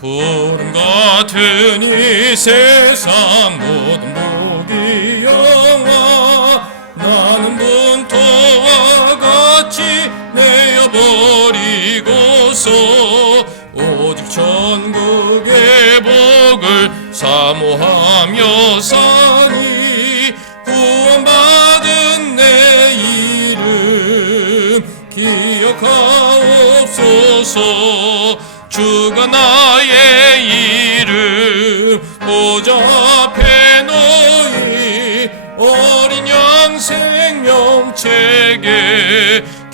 구름 같은 이 세상 모든 무기 영화 나는 분토와 같이 내어버리고서 오직 천국의 복을 사모하며 사니 구원받은 내 이름 기억하옵소서. 주가 나의 이름 보좌 앞에 놓이 어린 양 생명책에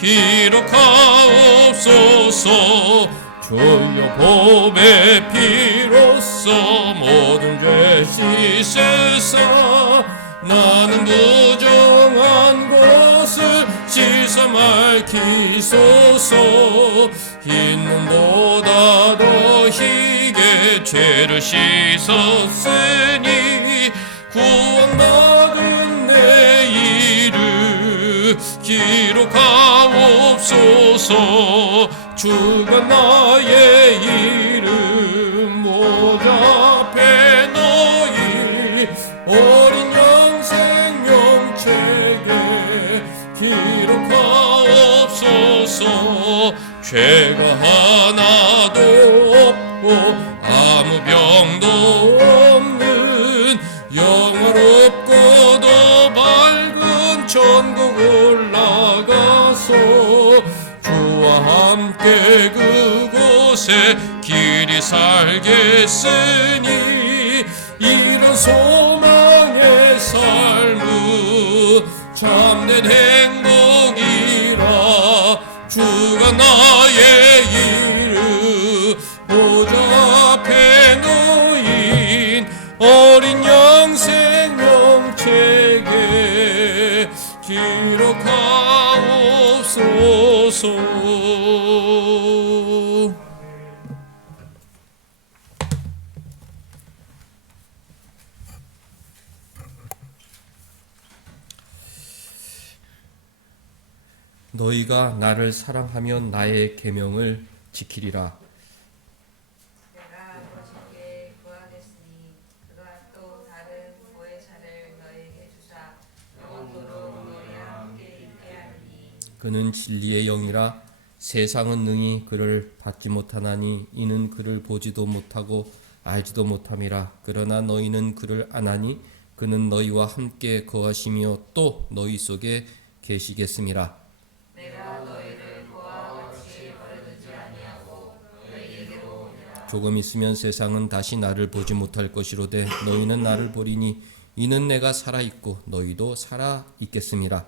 기록하옵소서. 주여 보배 피로써 모든 죄 씻으사 나는 부정한 것을 씻어 맑히소서. 흰 눈보다 더 희게 죄를 씻었으니 구원받은 내 이름 기록하옵소서. 주가 나의 이름 모자 앞에 놓이 어린 양 생명책에 기록하옵소서. 죄가 하나도 없고 아무 병도 없는 영화롭고도 밝은 천국 올라가서 주와 함께 그곳에 길이 살겠으니 이런 소망의 삶은 참된 행복이라. 주가 나의 이름 보좌 앞에 놓인 어린 양 생명책에 기록하옵소서. 너희가 나를 사랑하면 나의 계명을 지키리라. 내가 아버지께 구하겠으니 그가 또 다른 보혜사를 너희에게 주사 영원토록 너희와 함께 있게 하리니 그는 진리의 영이라. 세상은 능히 그를 받지 못하나니 이는 그를 보지도 못하고 알지도 못함이라. 그러나 너희는 그를 아나니 그는 너희와 함께 거하시며 또 너희 속에 계시겠음이라. 내가 너희를 그와 같이 버려두지 아니하고 너희에게로 오리라. 조금 있으면 세상은 다시 나를 보지 못할 것이로되 너희는 나를 보리니 이는 내가 살아있고 너희도 살아있겠음이라.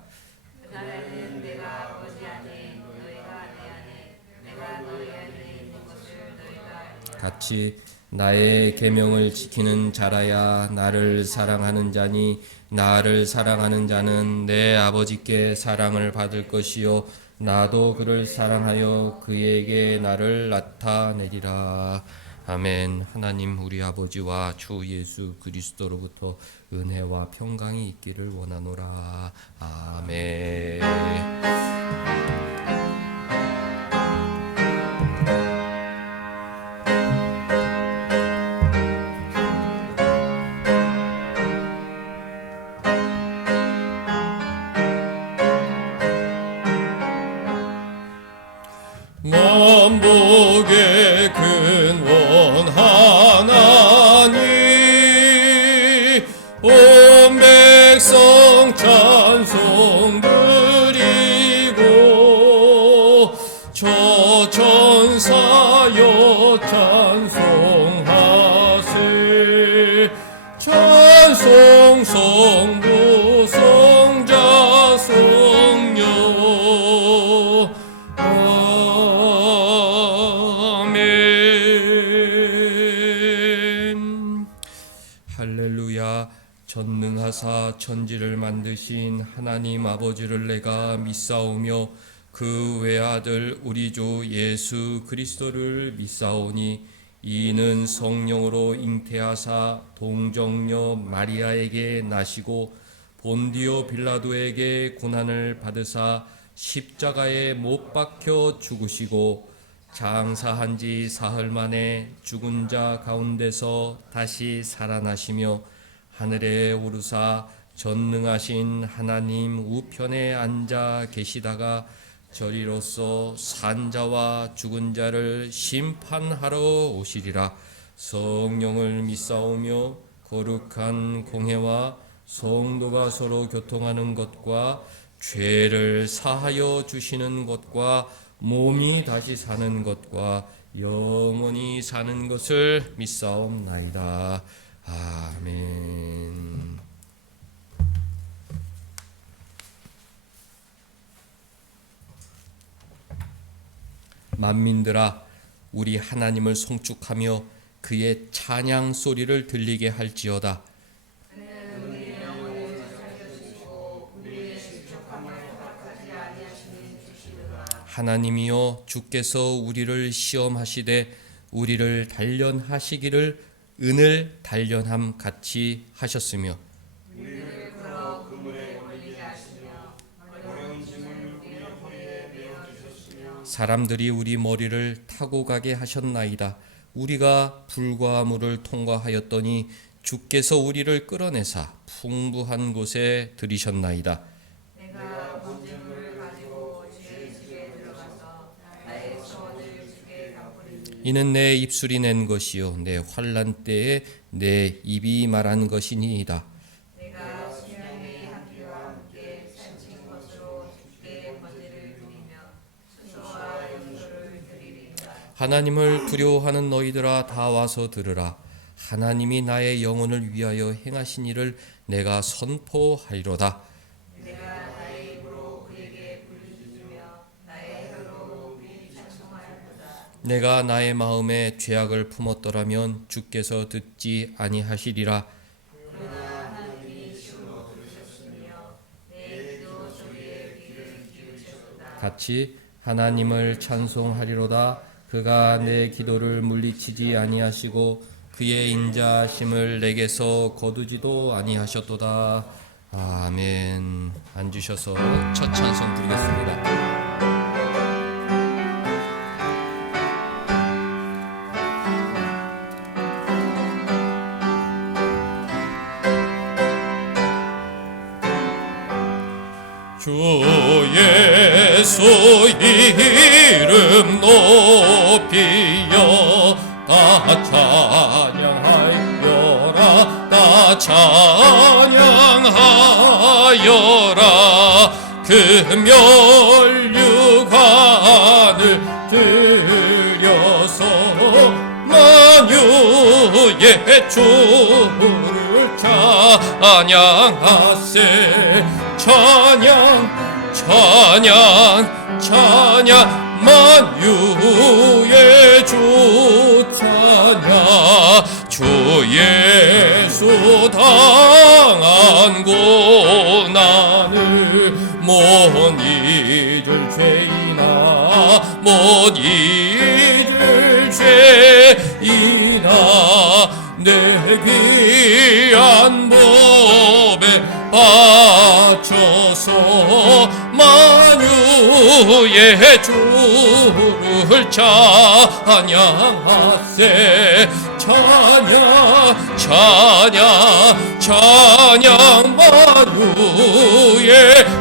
그날에는 내가 아버지 안에 너희가 내 안에 내가 너희 안에 있는 것을 너희가 알리라. 같이 나의 계명을 지키는 자라야 나를 사랑하는 자니 나를 사랑하는 자는 내 아버지께 사랑을 받을 것이요 나도 그를 사랑하여 그에게 나를 나타내리라. 아멘. 하나님 우리 아버지와 주 예수 그리스도로부터 은혜와 평강이 있기를 원하노라. 아멘. 만복의 근원 하나님 온 백성 찬송 드리고 저 천사여 찬송하세. 찬송 성부 성자 성녀 할렐루야. 전능하사 천지를 만드신 하나님 아버지를 내가 믿사오며 그 외아들 우리 주 예수 그리스도를 믿사오니 이는 성령으로 잉태하사 동정녀 마리아에게 나시고 본디오 빌라도에게 고난을 받으사 십자가에 못 박혀 죽으시고 장사한 지 사흘 만에 죽은 자 가운데서 다시 살아나시며 하늘에 오르사 전능하신 하나님 우편에 앉아 계시다가 저리로서 산자와 죽은 자를 심판하러 오시리라. 성령을 믿사오며 거룩한 공회와 성도가 서로 교통하는 것과 죄를 사하여 주시는 것과 몸이 다시 사는 것과 영원히 사는 것을 믿사옵나이다. 아멘. 만민들아, 우리 하나님을 송축하며 그의 찬양 소리를 들리게 할지어다. 하나님이여, 주께서 우리를 시험하시되 우리를 단련하시기를 은을 단련함 같이 하셨으며 사람들이 우리 머리를 타고 가게 하셨나이다. 우리가 불과 물을 통과하였더니 주께서 우리를 끌어내사 풍부한 곳에 들이셨나이다. 내가 번제물을 가지고 제 집에 들어가서 나의 소원을 주께 갚으리니 이는 내 입술이 낸 것이요 내 환난 때에 내 입이 말한 것이니이다. 내가 신령의 향기와 함께 살찐 것으로 주께 번제를 드리며 수소와 염소를 드리리이다. 하나님을 두려워하는 너희들아 다 와서 들으라. 하나님이 나의 영혼을 위하여 행하신 일을 내가 선포하리로다. 내가 나의 입으로 그에게 부르짖으며 나의 혀로 그의 찬송하리로다. 내가 나의 마음에 죄악을 품었더라면 주께서 듣지 아니하시리라. 그러나 하나님이 시험을 들으셨으며 내 기도 소리에 귀를 기울이셨도다. 같이 하나님을 찬송하리로다. 그가 내 기도를 물리치지 아니하시고 그의 인자심을 내게서 거두지도 아니하셨도다. 아멘. 앉으셔서 첫 찬송 부르겠습니다. 주 예수 이름 높이여 다 찬양하여라. 다 찬양하여라. 그 멸류관을 들여서 만유의 주를 찬양하세. 찬양 찬양 찬양 만유의 주 찬양. 주 예수 당한 고난을 못 잊을 죄이나 못 잊을 죄이나 내 귀한 몸에 바쳐서 만유의 주를 찬양하세. 찬양 찬양 찬양 만유의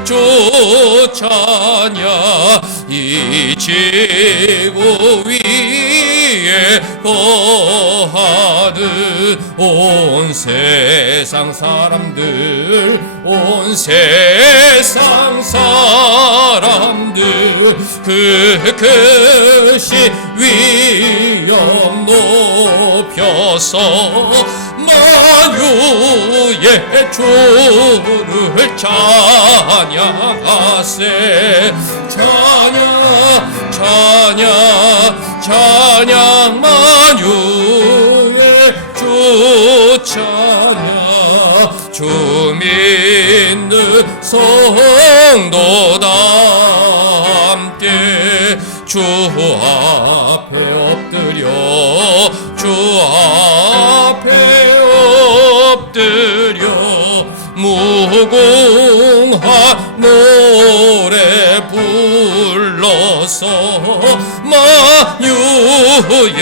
주 찬양. 이 지구 위에 거하는 온 세상 사람들 온 세상 사람들 그 크신 위엄 높여서 만유의 주를 찬양하세. 찬양 찬양 찬양 만유의 주 찬양. 주 믿는 성도다 함께 주 앞에 엎드려 주 앞에 엎드려 무궁한 노래 불러서 만유의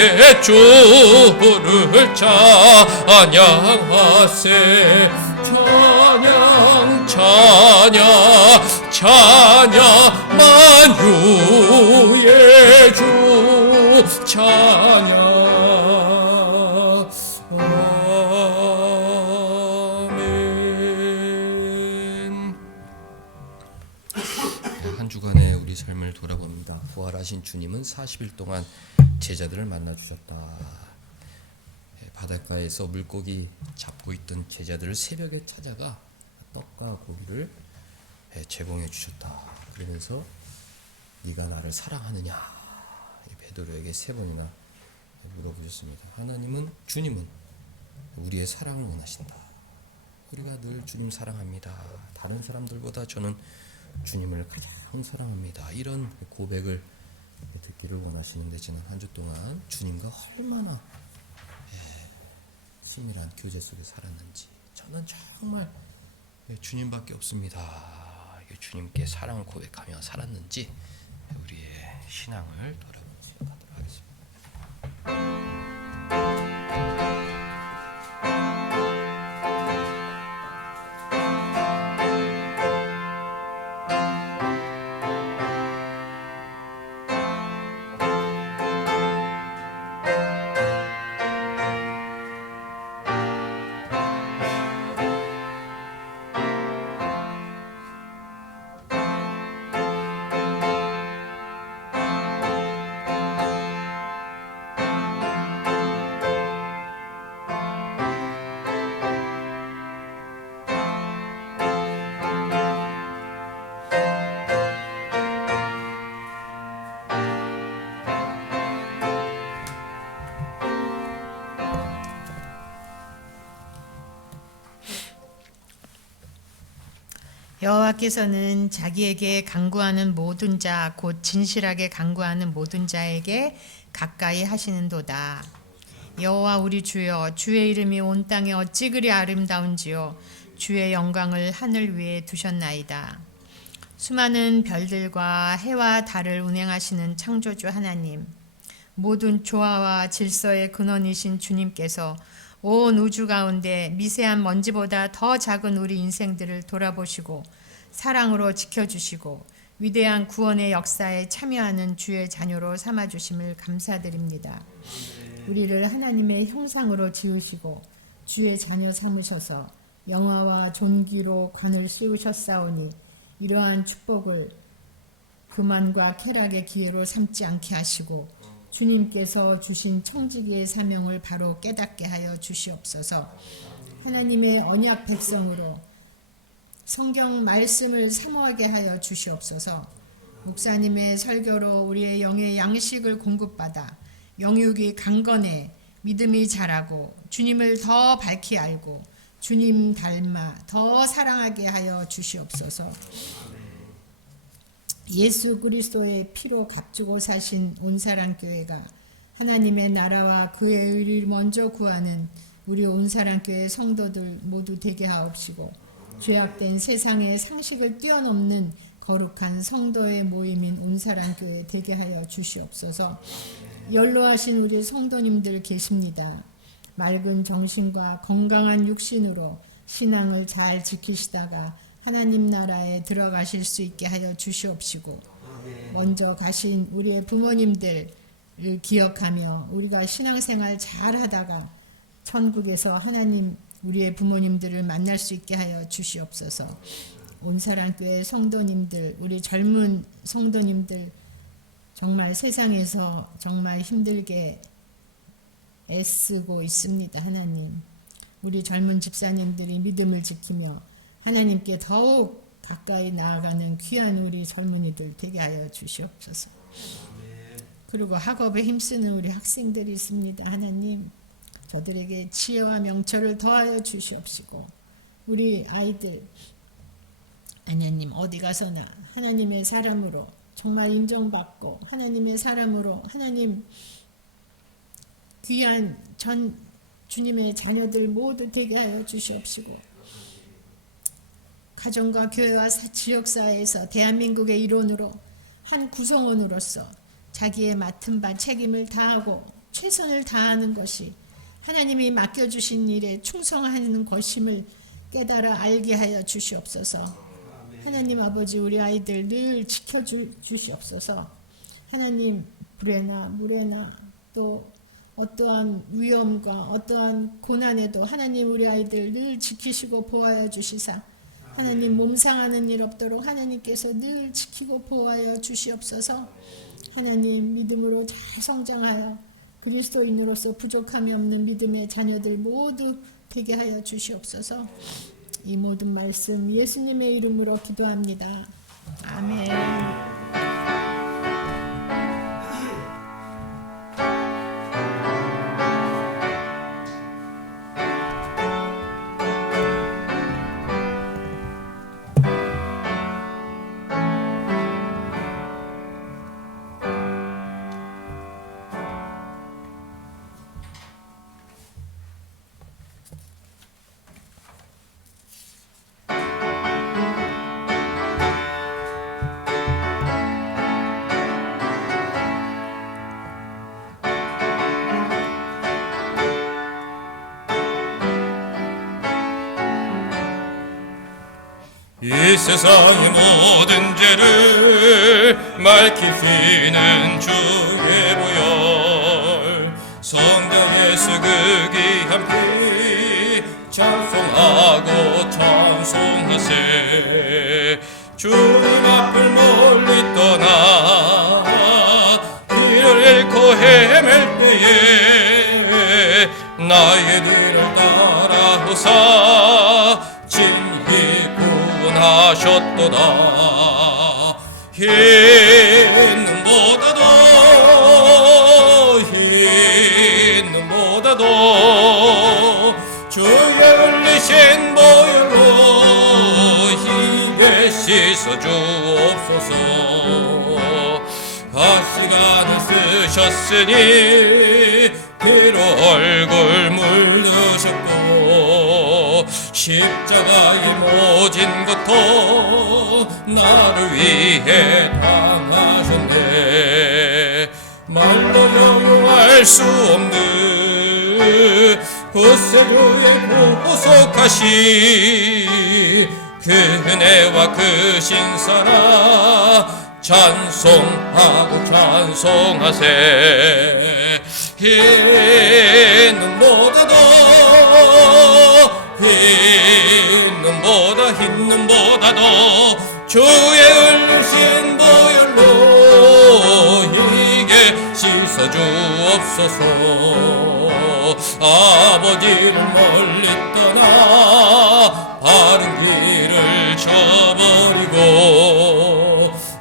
주를 찬양하세. 찬양 찬양 찬양 만유의 주 찬양. 아멘. 한 주간의 우리 삶을 돌아봅니다. 부활하신 주님은 40일 동안 제자들을 만나주셨다. 바닷가에서 물고기 잡고 있던 제자들을 새벽에 찾아가 떡과 고기를 제공해 주셨다. 그러면서 네가 나를 사랑하느냐 베드로에게 3번이나 물어보셨습니다. 하나님은, 주님은 우리의 사랑을 원하신다. 우리가 늘 주님 사랑합니다. 다른 사람들보다 저는 주님을 가장 사랑합니다. 이런 고백을 듣기를 원하시는데, 지난 한 주 동안 주님과 얼마나 친밀한 교제 속에 살았는지, 저는 정말 주님밖에 없습니다. 주님께 사랑을 고백하며 살았는지 우리의 신앙을 돌아보도록 하겠습니다. 여호와께서는 자기에게 간구하는 모든 자 곧 진실하게 간구하는 모든 자에게 가까이 하시는도다. 여호와 우리 주여, 주의 이름이 온 땅에 어찌 그리 아름다운지요. 주의 영광을 하늘 위에 두셨나이다. 수많은 별들과 해와 달을 운행하시는 창조주 하나님, 모든 조화와 질서의 근원이신 주님께서 온 우주 가운데 미세한 먼지보다 더 작은 우리 인생들을 돌아보시고 사랑으로 지켜주시고 위대한 구원의 역사에 참여하는 주의 자녀로 삼아주심을 감사드립니다. 우리를 하나님의 형상으로 지으시고 주의 자녀 삼으셔서 영화와 존귀로 관을 씌우셨사오니 이러한 축복을 교만과 쾌락의 기회로 삼지 않게 하시고 주님께서 주신 청지기의 사명을 바로 깨닫게 하여 주시옵소서. 하나님의 언약 백성으로 성경 말씀을 사모하게 하여 주시옵소서. 목사님의 설교로 우리의 영의 양식을 공급받아 영육이 강건해 믿음이 자라고 주님을 더 밝히 알고 주님 닮아 더 사랑하게 하여 주시옵소서. 예수 그리스도의 피로 값주고 사신 온사랑교회가 하나님의 나라와 그의 의를 먼저 구하는 우리 온사랑교회 성도들 모두 되게 하옵시고 죄악된 세상의 상식을 뛰어넘는 거룩한 성도의 모임인 온사랑교회 되게 하여 주시옵소서. 연로하신 우리 성도님들 계십니다. 맑은 정신과 건강한 육신으로 신앙을 잘 지키시다가 하나님 나라에 들어가실 수 있게 하여 주시옵시고 먼저 가신 우리의 부모님들을 기억하며 우리가 신앙생활 잘 하다가 천국에서 하나님 우리의 부모님들을 만날 수 있게 하여 주시옵소서. 온사랑교회 성도님들, 우리 젊은 성도님들 정말 세상에서 정말 힘들게 애쓰고 있습니다. 하나님, 우리 젊은 집사님들이 믿음을 지키며 하나님께 더욱 가까이 나아가는 귀한 우리 젊은이들 되게 하여 주시옵소서. 그리고 학업에 힘쓰는 우리 학생들이 있습니다. 하나님, 저들에게 지혜와 명철을 더하여 주시옵시고 우리 아이들 하나님 어디 가서나 하나님의 사람으로 정말 인정받고 하나님의 사람으로 하나님 귀한 전 주님의 자녀들 모두 되게 하여 주시옵시고 가정과 교회와 지역사회에서 대한민국의 일원으로 한 구성원으로서 자기의 맡은 바 책임을 다하고 최선을 다하는 것이 하나님이 맡겨주신 일에 충성하는 것임을 깨달아 알게 하여 주시옵소서. 하나님 아버지, 우리 아이들 늘 지켜주시옵소서. 하나님, 불에나 물에나 또 어떠한 위험과 어떠한 고난에도 하나님 우리 아이들 늘 지키시고 보호하여 주시사 하나님 몸 상하는 일 없도록 하나님께서 늘 지키고 보호하여 주시옵소서. 하나님, 믿음으로 잘 성장하여 그리스도인으로서 부족함이 없는 믿음의 자녀들 모두 되게 하여 주시옵소서. 이 모든 말씀 예수님의 이름으로 기도합니다. 아멘. 이 세상의 모든 죄를 맑히 피는 주의 보혈 성경에서 그 귀한 피 찬송하고 찬송하세. 주님 앞을 멀리 떠나 길을 잃고 헤맬 때에 나의 뒤를 따라오사 하셨도다. 흰 눈보다도 주의 흘리신 보혈로 희게 씻어 주옵소서. 가시관을 쓰셨으니 피로 얼굴 물드셨고 십자가에 모진 것도 나를 위해 당하셨네. 말로 형용할 수 없는 구세주의 구속하시 그 은혜와 그 신사라 찬송하고 찬송하세. 흰 눈보다도 흰 눈보다도 주의 흘리신 보혈로 희게 씻어 주옵소서. 아버지를 멀리 떠나 바른 길을 저버리고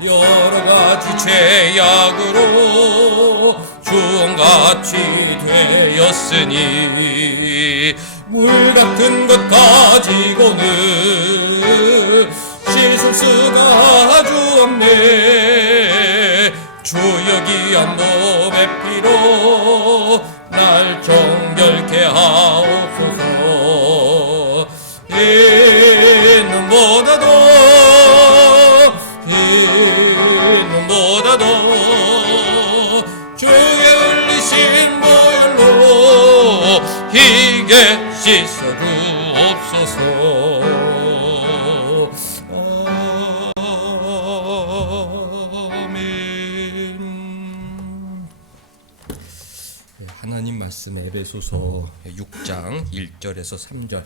여러가지 죄악으로 주홍같이 되었으니 물 같은 것 가지고는 씻을 수가 아주 없네. 주여 귀한 몸의 피로 날 정결케 하옵소서. 흰 눈보다도 주의 흘리신 보혈로 희게 씻어 주옵소서. 아멘. 하나님 말씀 에베소서 6장 1절에서 3절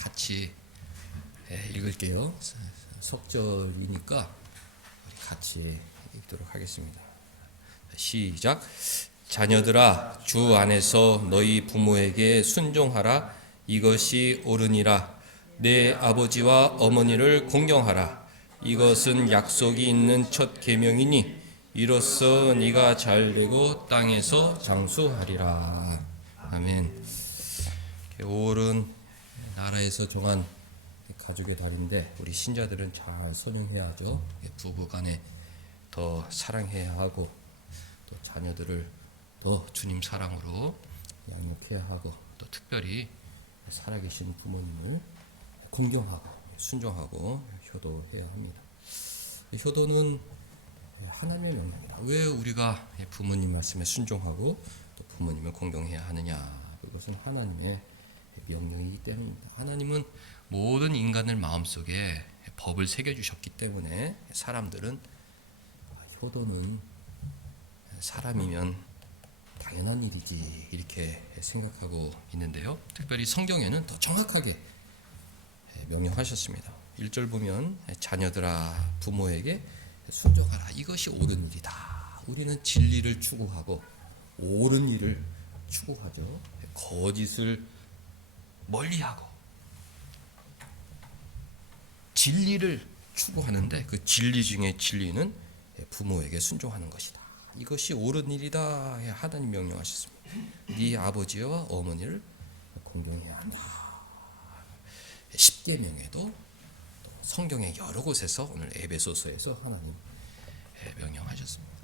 같이 읽을게요. 석절이니까 우리 같이 읽도록 하겠습니다. 시작. 자녀들아, 주 안에서 너희 부모에게 순종하라. 이것이 옳으니라. 내 아버지와 어머니를 공경하라. 이것은 약속이 있는 첫 계명이니 이로써 네가 잘되고 땅에서 장수하리라. 아멘. 옳은 나라에서 정한 가족의 달인데 우리 신자들은 잘 선용해야 하죠. 부부간에 더 사랑해야 하고 또 자녀들을 더 주님 사랑으로 양육해야 하고 또 특별히 살아계신 부모님을 공경하고 순종하고 효도해야 합니다. 효도는 하나님의 명령이다. 왜 우리가 부모님 말씀에 순종하고 또 부모님을 공경해야 하느냐? 그것은 하나님의 명령이기 때문입니다. 하나님은 모든 인간을 마음속에 법을 새겨주셨기 때문에 사람들은 효도는 사람이면 당연한 일이지 이렇게 생각하고 있는데요. 특별히 성경에는 더 정확하게 명령하셨습니다. 1절 보면 자녀들아 부모에게 순종하라. 이것이 옳은 일이다. 우리는 진리를 추구하고 옳은 일을 추구하죠. 거짓을 멀리하고 진리를 추구하는데 그 진리 중에 진리는 부모에게 순종하는 것이다. 이것이 옳은 일이다. 하나님 명령하셨습니다. 네 아버지와 어머니를 공경해야 한다. 십계명에도 성경의 여러 곳에서 오늘 에베소서에서 하나님 명령하셨습니다.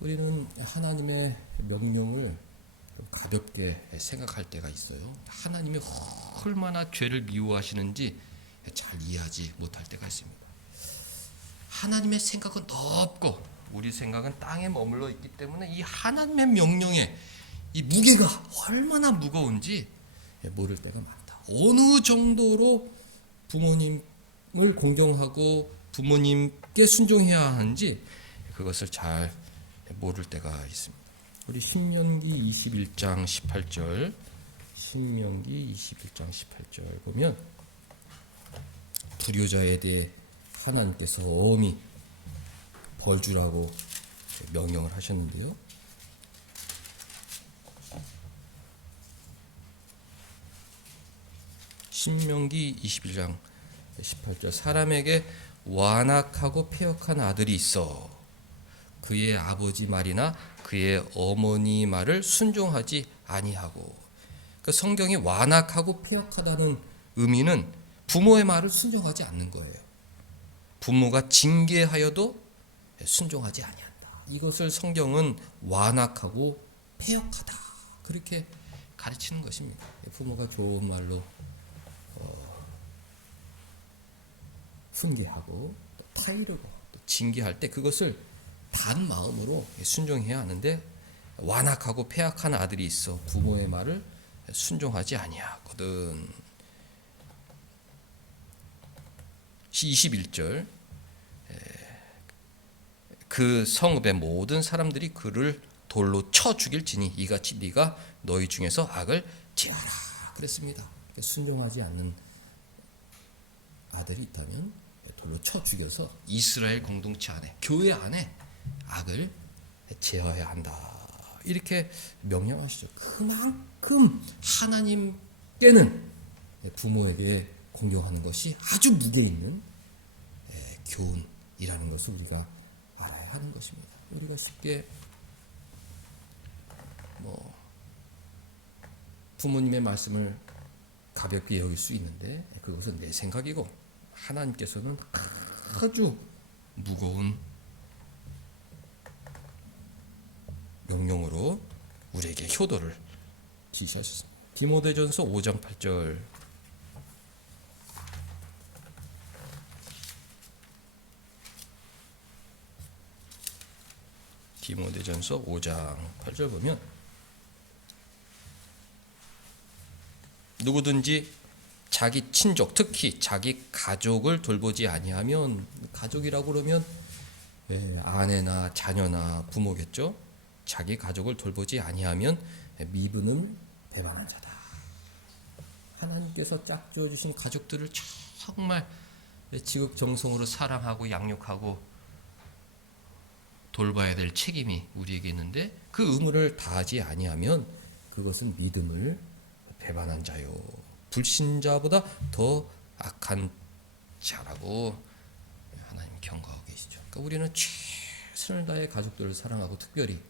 우리는 하나님의 명령을 가볍게 생각할 때가 있어요. 하나님이 얼마나 죄를 미워하시는지 잘 이해하지 못할 때가 있습니다. 하나님의 생각은 높고 우리 생각은 땅에 머물러 있기 때문에 이 하나님의 명령의 이 무게가 얼마나 무거운지 모를 때가 많다. 어느 정도로 부모님을 공경하고 부모님께 순종해야 하는지 그것을 잘 모를 때가 있습니다. 우리 신명기 21장 18절 신명기 21장 18절 보면 불효자에 대해 하나님께서 엄히 벌주라고 명령을 하셨는데요. 신명기 21장 18절 사람에게 완악하고 패역한 아들이 있어 그의 아버지 말이나 그의 어머니 말을 순종하지 아니하고 그 성경이 완악하고 패역하다는 의미는 부모의 말을 순종하지 않는 거예요. 부모가 징계하여도 순종하지 아니한다. 이것을 성경은 완악하고 패역하다 그렇게 가르치는 것입니다. 부모가 좋은 말로 훈계하고 또 타이르고 또 징계할 때 그것을 단 마음으로 순종해야 하는데 완악하고 패역한 아들이 있어 부모의 말을 순종하지 아니하거든. 21절 그 성읍의 모든 사람들이 그를 돌로 쳐 죽일지니 이같이 네가 너희 중에서 악을 제하라 그랬습니다. 순종하지 않는 아들이 있다면 돌로 쳐 죽여서 이스라엘 공동체 안에 교회 안에 악을 제어해야 한다. 이렇게 명령하시죠. 그만큼 하나님께는 부모에게 공경하는 것이 아주 무게 있는 교훈이라는 것을 우리가 알아야 하는 것입니다. 우리가 쉽게 부모님의 말씀을 가볍게 여길 수 있는데 그것은 내 생각이고 하나님께서는 아주 무거운 명령으로 우리에게 효도를 지시하셨습니다. 디모데전서 5장 8절 디모데전서 5장 8절 보면 누구든지 자기 친족 특히 자기 가족을 돌보지 아니하면 가족이라고 그러면 아내나 자녀나 부모겠죠. 자기 가족을 돌보지 아니하면 미분을 배반한 자다. 하나님께서 짝지어 주신 가족들을 정말 지극정성으로 사랑하고 양육하고 돌봐야 될 책임이 우리에게 있는데 그 의무를 다하지 아니하면 그것은 믿음을 배반한 자요 불신자보다 더 악한 자라고 하나님 경고하고 계시죠. 그러니까 우리는 최선을 다해 가족들을 사랑하고 특별히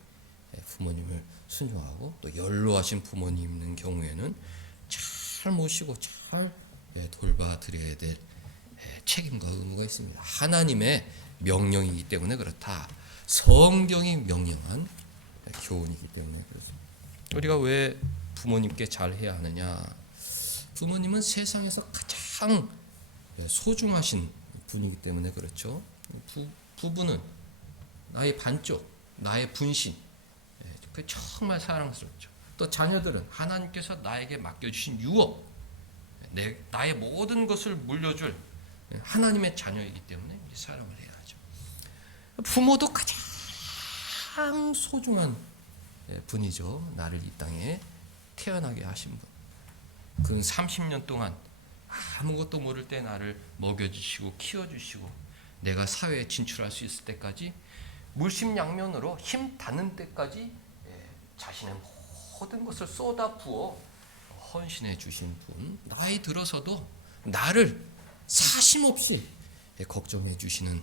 부모님을 순종하고 또 연로하신 부모님 있는 경우에는 잘 모시고 잘 돌봐드려야 될 책임과 의무가 있습니다. 하나님의 명령이기 때문에 그렇다. 성경이 명령한 교훈이기 때문에 그렇습니다. 우리가 왜 부모님께 잘해야 하느냐? 부모님은 세상에서 가장 소중하신 분이기 때문에 그렇죠. 부부는 나의 반쪽, 나의 분신, 그 정말 사랑스럽죠. 또 자녀들은 하나님께서 나에게 맡겨주신 유업, 나의 모든 것을 물려줄 하나님의 자녀이기 때문에 사랑을 해야 하죠. 부모도 가장 소중한 분이죠. 나를 이 땅에 태어나게 하신 분. 그는 30년 동안 아무것도 모를 때 나를 먹여주시고 키워주시고 내가 사회에 진출할 수 있을 때까지 물심양면으로 힘 닿는 때까지 자신의 모든 것을 쏟아 부어 헌신해 주신 분. 나이 들어서도 나를 사심없이 걱정해 주시는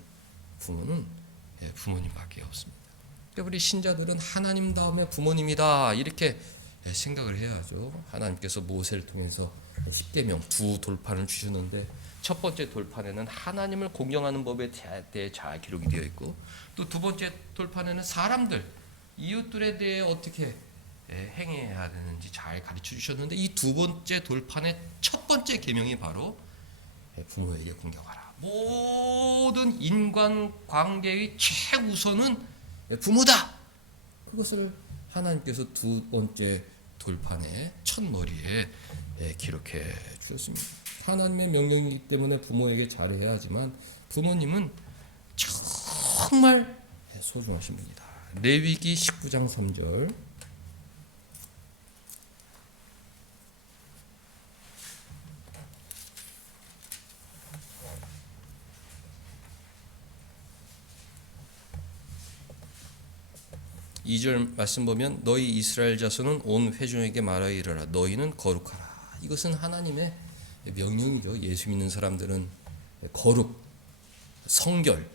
부모는 부모님밖에 없습니다. 우리 신자들은 하나님 다음에 부모님이다 이렇게 생각을 해야죠. 하나님께서 모세를 통해서 10계명 두 돌판을 주셨는데 첫 번째 돌판에는 하나님을 공경하는 법에 대해 잘 기록이 되어 있고 또 두 번째 돌판에는 사람들, 이웃들에 대해 어떻게 행해야 되는지 잘 가르쳐 주셨는데 이 두 번째 돌판의 첫 번째 계명이 바로 부모에게 공경하라. 모든 인간 관계의 최우선은 부모다. 그것을 하나님께서 두 번째 돌판의 첫 머리에 기록해 주셨습니다. 하나님의 명령이기 때문에 부모에게 잘해야 하지만 부모님은 정말 소중하신 분이다. 레위기 19장 3절. 이 절 말씀 보면 너희 이스라엘 자손은 온 회중에게 말하여 이르라 너희는 거룩하라. 이것은 하나님의 명령이죠. 예수 믿는 사람들은 거룩, 성결,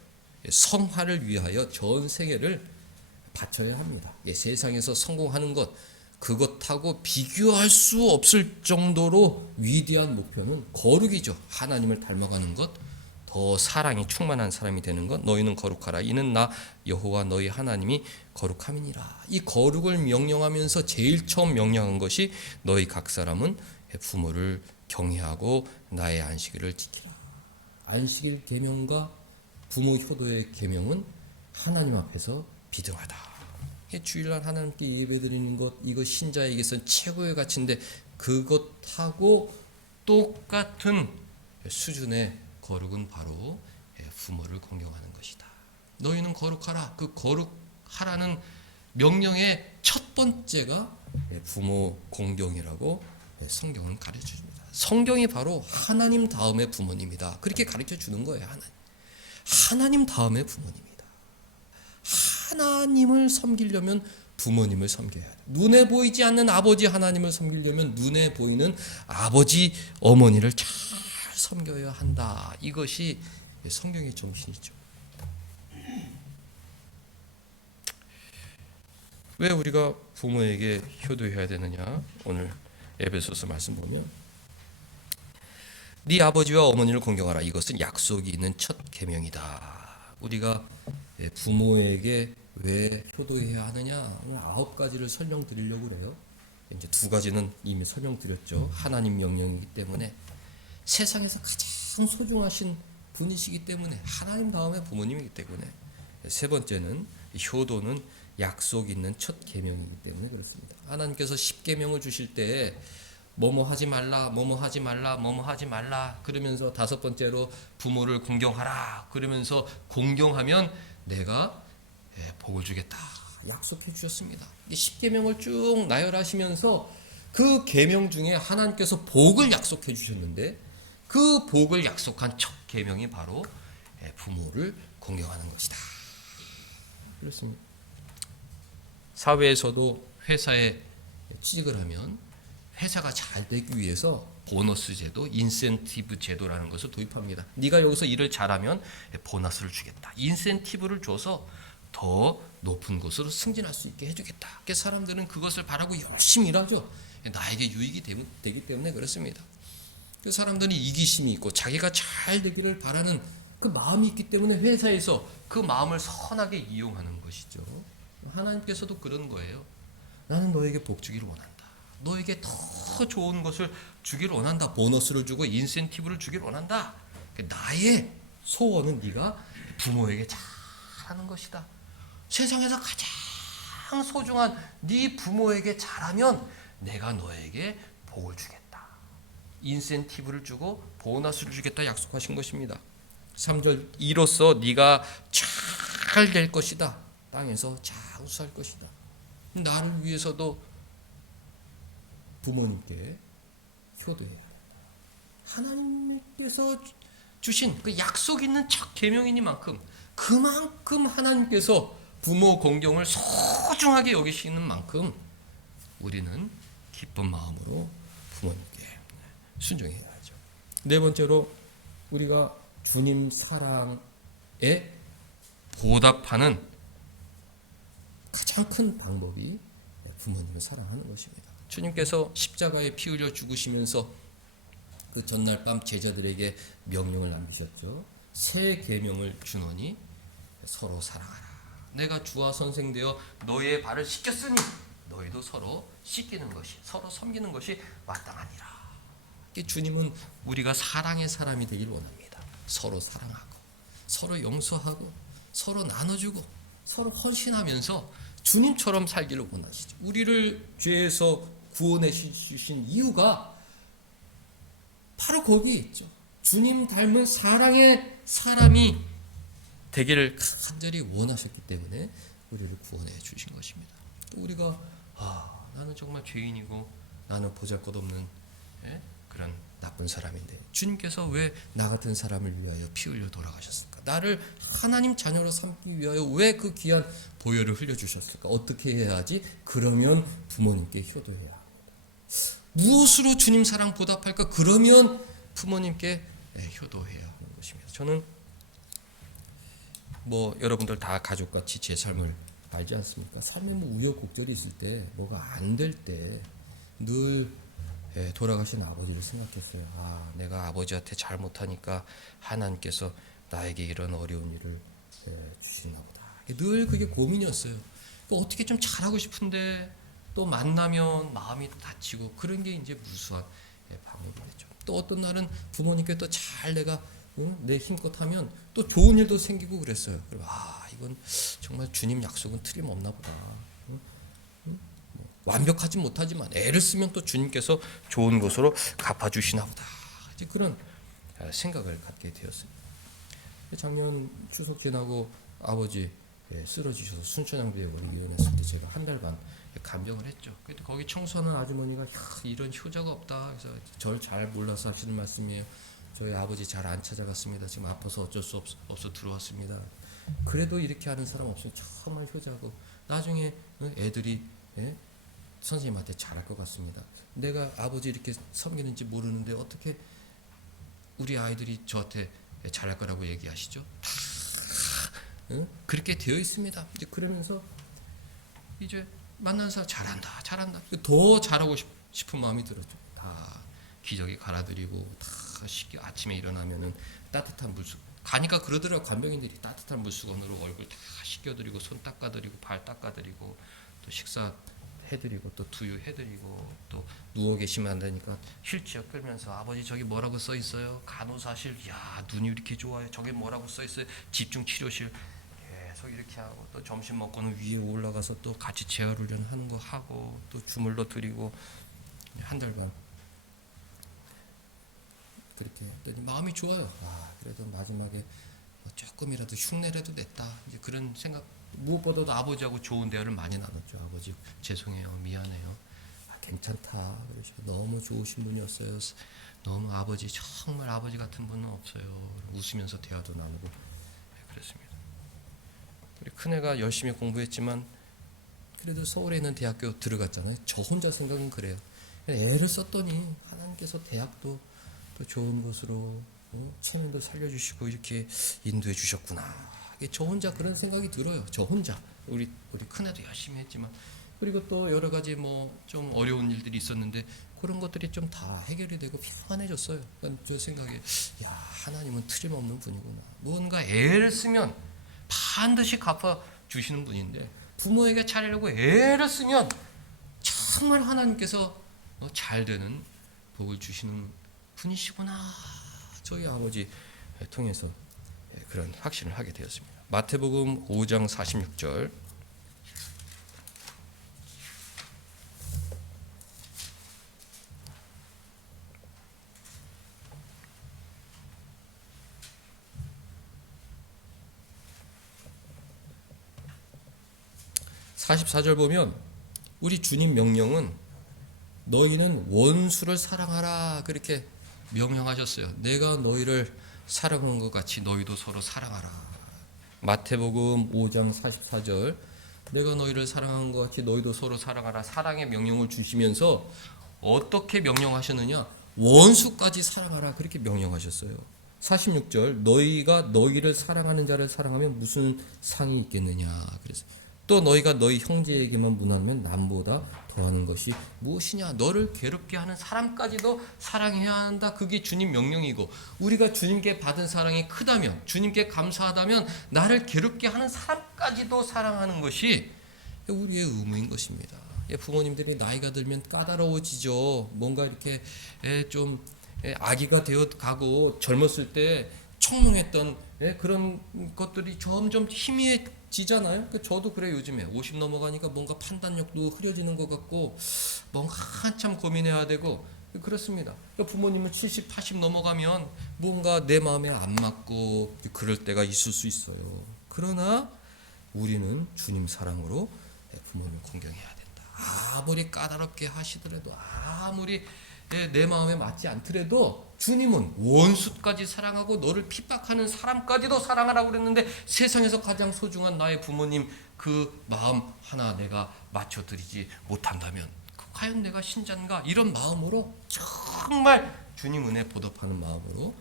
성화를 위하여 전 세계를 바쳐야 합니다. 세상에서 성공하는 것, 그것하고 비교할 수 없을 정도로 위대한 목표는 거룩이죠. 하나님을 닮아가는 것, 더 사랑이 충만한 사람이 되는 것. 너희는 거룩하라. 이는 나 여호와 너희 하나님이 거룩함이니라. 이 거룩을 명령하면서 제일 처음 명령한 것이 너희 각 사람은 부모를 경외하고 나의 안식일을 지키라. 안식일 계명과 부모 효도의 계명은 하나님 앞에서 비등하다. 주일날 하나님께 예배드리는 것, 이거 신자에게서는 최고의 가치인데 그것하고 똑같은 수준의 거룩은 바로 부모를 공경하는 것이다. 너희는 거룩하라. 그 거룩하라는 명령의 첫 번째가 부모 공경이라고 성경은 가르쳐 줍니다. 성경이 바로 하나님 다음의 부모님이다. 그렇게 가르쳐 주는 거예요. 하나님 다음의 부모님이다. 하나님을 섬기려면 부모님을 섬겨야 돼. 눈에 보이지 않는 아버지 하나님을 섬기려면 눈에 보이는 아버지 어머니를 잘 섬겨야 한다. 이것이 성경의 정신이죠. 왜 우리가 부모에게 효도해야 되느냐? 오늘 에베소서 말씀 보면 네 아버지와 어머니를 공경하라. 이것은 약속이 있는 첫 계명이다. 우리가 부모에게 왜 효도해야 하느냐? 9가지를 설명드리려고 그래요. 이제 2가지는 이미 설명드렸죠. 하나님 명령이기 때문에 세상에서 가장 소중하신 분이시기 때문에 하나님 다음에 부모님이기 때문에 세 번째는 효도는 약속 있는 첫 계명이기 때문에 그렇습니다. 하나님께서 10계명을 주실 때 뭐뭐 하지 말라, 뭐뭐 하지 말라, 뭐뭐 하지 말라 그러면서 5번째로 부모를 공경하라 그러면서 공경하면 내가 복을 주겠다 약속해 주셨습니다. 10계명을 쭉 나열하시면서 그 계명 중에 하나님께서 복을 약속해 주셨는데 그 복을 약속한 첫 계명이 바로 부모를 공경하는 것이다. 그렇습니다. 사회에서도 회사에 취직을 하면 회사가 잘 되기 위해서 보너스 제도, 인센티브 제도라는 것을 도입합니다. 네가 여기서 일을 잘하면 보너스를 주겠다. 인센티브를 줘서 더 높은 곳으로 승진할 수 있게 해주겠다. 그러니까 사람들은 그것을 바라고 열심히 일하죠. 나에게 유익이 되기 때문에 그렇습니다. 그 사람들이 이기심이 있고 자기가 잘 되기를 바라는 그 마음이 있기 때문에 회사에서 그 마음을 선하게 이용하는 것이죠. 하나님께서도 그런 거예요. 나는 너에게 복 주기를 원한다. 너에게 더 좋은 것을 주기를 원한다. 보너스를 주고 인센티브를 주기를 원한다. 나의 소원은 네가 부모에게 잘하는 것이다. 세상에서 가장 소중한 네 부모에게 잘하면 내가 너에게 복을 주겠다. 인센티브를 주고 보너스를 주겠다 약속하신 것입니다. 3절 이로써 네가 잘 될 것이다. 땅에서 장수할 것이다. 나를 위해서도 부모님께 효도해야 한다. 하나님께서 주신 그 약속 있는 첫 계명이니만큼 그만큼 하나님께서 부모 공경을 소중하게 여기시는 만큼 우리는 기쁜 마음으로 부모님께 순종해야 하죠. 네 번째로 우리가 주님 사랑에 보답하는 가장 큰 방법이 부모님을 사랑하는 것입니다. 주님께서 십자가에 피 흘려 죽으시면서 그 전날 밤 제자들에게 명령을 남기셨죠. 새 계명을 주노니 서로 사랑하라. 내가 주와 선생 되어 너희의 발을 씻겼으니 너희도 서로 씻기는 것이, 서로 섬기는 것이 마땅하니라. 주님은 우리가 사랑의 사람이 되길 원합니다. 서로 사랑하고 서로 용서하고 서로 나눠주고 서로 헌신하면서 주님처럼 살기를 원하시죠. 우리를 죄에서 구원해 주신 이유가 바로 거기에 있죠. 주님 닮은 사랑의 사람이 되기를 간절히 원하셨기 때문에 우리를 구원해 주신 것입니다. 우리가 나는 정말 죄인이고 나는 보잘것없는 그런 나쁜 사람인데 주님께서 왜 나 같은 사람을 위하여 피 흘려 돌아가셨을까? 나를 하나님 자녀로 삼기 위하여 왜 그 귀한 보혈을 흘려주셨을까? 어떻게 해야지? 그러면 부모님께 효도해야 합니다. 무엇으로 주님 사랑 보답할까? 그러면 부모님께 효도해야 하는 것입니다. 저는 여러분들 다 가족같이 제 삶을 알지 않습니까? 삶에 우여곡절이 있을 때 뭐가 안 될 때 늘 돌아가신 아버지를 생각했어요. 내가 아버지한테 잘못하니까 하나님께서 나에게 이런 어려운 일을 주시나 보다. 늘 그게 고민이었어요. 어떻게 좀 잘하고 싶은데 또 만나면 마음이 다치고 그런 게 이제 무수한 방법이 되죠. 또 어떤 날은 부모님께 또 잘 내가 내 힘껏 하면 또 좋은 일도 생기고 그랬어요. 그리고 이건 정말 주님 약속은 틀림없나 보다. 완벽하지 못하지만 애를 쓰면 또 주님께서 좋은 것으로 갚아주시나 보다. 이제 그런 생각을 갖게 되었어요. 작년 추석 지나고 아버지 쓰러지셔서 순천향대병원에 입원했을 때 제가 한 달 반 간병을 했죠. 그때 거기 청소하는 아주머니가 이런 효자가 없다. 그래서 저를 잘 몰라서 하시는 말씀이에요. 저희 아버지 잘 안 찾아갔습니다. 지금 아파서 어쩔 수 없어 들어왔습니다. 그래도 이렇게 하는 사람 없으면 정말 효자고 나중에 애들이 선생님한테 잘할 것 같습니다. 내가 아버지 이렇게 섬기는지 모르는데 어떻게 우리 아이들이 저한테 잘할 거라고 얘기하시죠? 다 그렇게 되어 있습니다. 이제 그러면서 이제 만난 사람 잘한다. 더 잘하고 싶은 마음이 들었죠. 다 기저귀 갈아드리고 다 씻겨 아침에 일어나면은 따뜻한 물수 가니까 그러더라고. 간병인들이 따뜻한 물수건으로 얼굴 다 씻겨드리고 손 닦아드리고 발 닦아드리고 또 식사 해드리고 또 두유 해드리고 또 누워 계시면 안 되니까 휠체어 끌면서 아버지 저기 뭐라고 써 있어요? 간호사실. 야 눈이 이렇게 좋아요. 저게 뭐라고 써 있어요? 집중치료실. 계속 이렇게 하고 또 점심 먹고는 위에 올라가서 또 같이 재활 훈련 하는 거 하고 또 주물러 드리고 한 달 반 그렇게 했더니 마음이 좋아요. 그래도 마지막에 조금이라도 흉내라도 냈다. 이제 그런 생각. 무엇보다도 아버지하고 좋은 대화를 많이 나눴죠. 아버지 죄송해요, 미안해요. 괜찮다. 그러시고 너무 좋으신 분이었어요. 너무 아버지 정말 아버지 같은 분은 없어요. 웃으면서 대화도 나누고 그랬습니다. 우리 큰애가 열심히 공부했지만 그래도 서울에 있는 대학교 들어갔잖아요. 저 혼자 생각은 그래요. 애를 썼더니 하나님께서 대학도 또 좋은 곳으로 청년도 살려주시고 이렇게 인도해 주셨구나. 저 혼자 그런 생각이 들어요. 저 혼자. 우리 큰애도 열심히 했지만 그리고 또 여러 가지 좀 어려운 일들이 있었는데 그런 것들이 좀 다 해결이 되고 평안해졌어요. 그러니까 저 생각에 하나님은 틀림없는 분이구나. 뭔가 애를 쓰면 반드시 갚아 주시는 분인데 부모에게 차리려고 애를 쓰면 정말 하나님께서 잘 되는 복을 주시는 분이시구나. 저희 아버지 통해서 그런 확신을 하게 되었습니다. 마태복음 5장 46절. (44절) 보면 우리 주님 명령은 너희는 원수를 사랑하라 그렇게 명령하셨어요. 내가 너희를 사랑한 것 같이 너희도 서로 사랑하라. 마태복음 5장 44절. 내가 너희를 사랑한 것 같이 너희도 서로 사랑하라. 사랑의 명령을 주시면서 어떻게 명령하셨느냐? 원수까지 사랑하라 그렇게 명령하셨어요. 46절. 너희가 너희를 사랑하는 자를 사랑하면 무슨 상이 있겠느냐. 그래서 또 너희가 너희 형제에게만 무난하면 남보다 더하는 것이 무엇이냐. 너를 괴롭게 하는 사람까지도 사랑해야 한다. 그게 주님 명령이고, 우리가 주님께 받은 사랑이 크다면, 주님께 감사하다면 나를 괴롭게 하는 사람까지도 사랑하는 것이 우리의 의무인 것입니다. 부모님들이 나이가 들면 까다로워지죠. 뭔가 이렇게 좀 아기가 되어 가고 젊었을 때 청명했던 그런 것들이 점점 희미해지잖아요. 저도 그래. 요즘에 50 넘어가니까 뭔가 판단력도 흐려지는 것 같고 뭔가 한참 고민해야 되고 그렇습니다. 부모님은 70, 80 넘어가면 뭔가 내 마음에 안 맞고 그럴 때가 있을 수 있어요. 그러나 우리는 주님 사랑으로 부모님 공경해야 된다. 아무리 까다롭게 하시더라도, 아무리 내 마음에 맞지 않더라도 주님은 원수까지 사랑하고 너를 핍박하는 사람까지도 사랑하라고 그랬는데, 세상에서 가장 소중한 나의 부모님 그 마음 하나 내가 맞춰드리지 못한다면 과연 내가 신자인가? 이런 마음으로 정말 주님 은혜 보답하는 마음으로